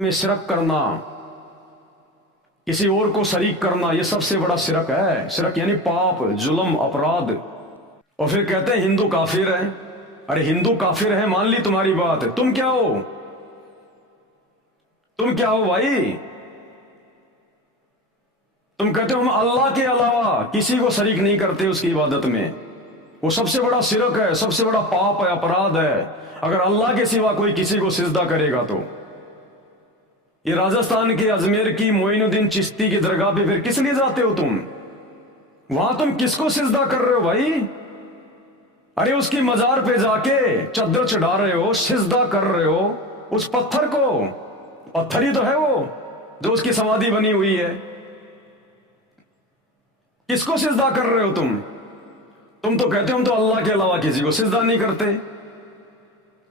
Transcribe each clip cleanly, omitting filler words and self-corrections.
में शिरक करना, किसी और को शरीक करना, यह सबसे बड़ा शिरक है। शिरक यानी पाप, जुल्म, अपराध। और फिर कहते हैं हिंदू काफिर है। अरे हिंदू काफिर है, मान ली तुम्हारी बात, तुम क्या हो? तुम क्या हो भाई? तुम कहते हो हम अल्लाह के अलावा किसी को शरीक नहीं करते उसकी इबादत में। वो सबसे बड़ा शिरक है, सबसे बड़ा पाप है, अपराध है। अगर अल्लाह के सिवा कोई किसी को सिजदा करेगा तो। ये राजस्थान के अजमेर की मोइनुद्दीन चिश्ती की दरगाह पे फिर किस लिए जाते हो तुम? वहां तुम किसको सिजदा कर रहे हो भाई? अरे उसकी मजार पे जाके चद्दर चढ़ा रहे हो, सिजदा कर रहे हो उस पत्थर को। पत्थर ही तो है वो जो उसकी समाधि बनी हुई है। किसको सिजदा कर रहे हो तुम? तुम तो कहते हो हम तो अल्लाह के अलावा किसी को सिजदा नहीं करते।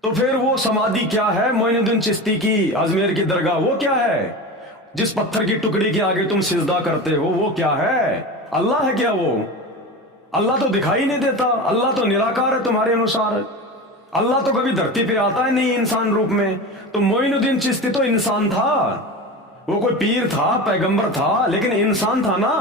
तो फिर वो समाधि क्या है मोइनुद्दीन चिश्ती की अजमेर की दरगाह, वो क्या है? जिस पत्थर की टुकड़ी के आगे तुम सिजदा करते हो वो क्या है? अल्लाह है क्या वो? अल्लाह तो दिखाई नहीं देता, अल्लाह तो निराकार है तुम्हारे अनुसार। अल्लाह तो कभी धरती पे आता है नहीं इंसान रूप में। तो मोइनुद्दीन चिश्ती तो इंसान था, वो कोई पीर था, पैगंबर था, लेकिन इंसान था ना।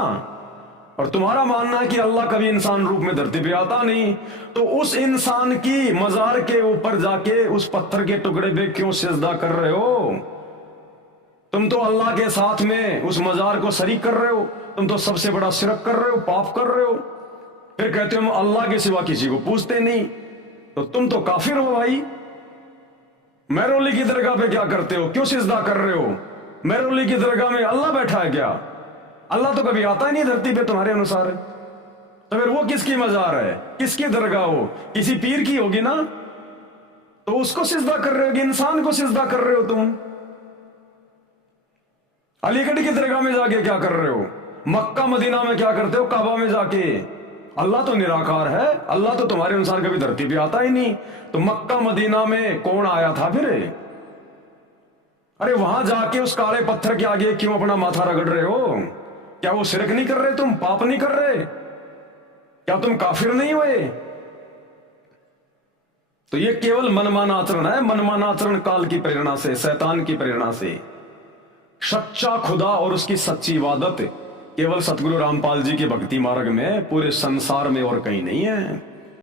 और तुम्हारा मानना है कि अल्लाह कभी इंसान रूप में धरती पे आता नहीं। तो उस इंसान की मजार के ऊपर जाके उस पत्थर के टुकड़े पे क्यों सिजदा कर रहे हो? तुम तो अल्लाह के साथ में उस मजार को शरीक कर रहे हो। तुम तो सबसे बड़ा शिरक कर रहे हो, पाप कर रहे हो। फिर कहते हो हम अल्लाह के सिवा किसी को पूछते नहीं। तो तुम तो काफिर हो भाई। महरौली की दरगाह पे क्या करते हो? क्यों सिजदा कर रहे हो? महरौली की दरगाह में अल्लाह बैठा है क्या? अल्लाह तो कभी आता ही नहीं धरती पे तुम्हारे अनुसार। तो फिर वो किसकी मजार है, किसकी दरगाह हो? किसी पीर की होगी ना। तो उसको सिजदा कर रहे हो कि इंसान को सिजदा कर रहे हो तुम? अलीगढ़ की दरगाह में जाके क्या कर रहे हो? मक्का मदीना में क्या करते हो? काबा में जाके। अल्लाह तो निराकार है, अल्लाह तो तुम्हारे अनुसार कभी धरती पे आता ही नहीं। तो मक्का मदीना में कौन आया था फिर? अरे वहां जाके उस काले पत्थर के आगे क्यों अपना माथा रगड़ रहे हो? क्या वो शिरक नहीं कर रहे? तुम पाप नहीं कर रहे? क्या तुम काफिर नहीं हुए? तो ये केवल मनमाना आचरण है। मनमाना आचरण काल की प्रेरणा से, शैतान की प्रेरणा से। सच्चा खुदा और उसकी सच्ची इबादत केवल सतगुरु रामपाल जी के भक्ति मार्ग में, पूरे संसार में और कहीं नहीं है।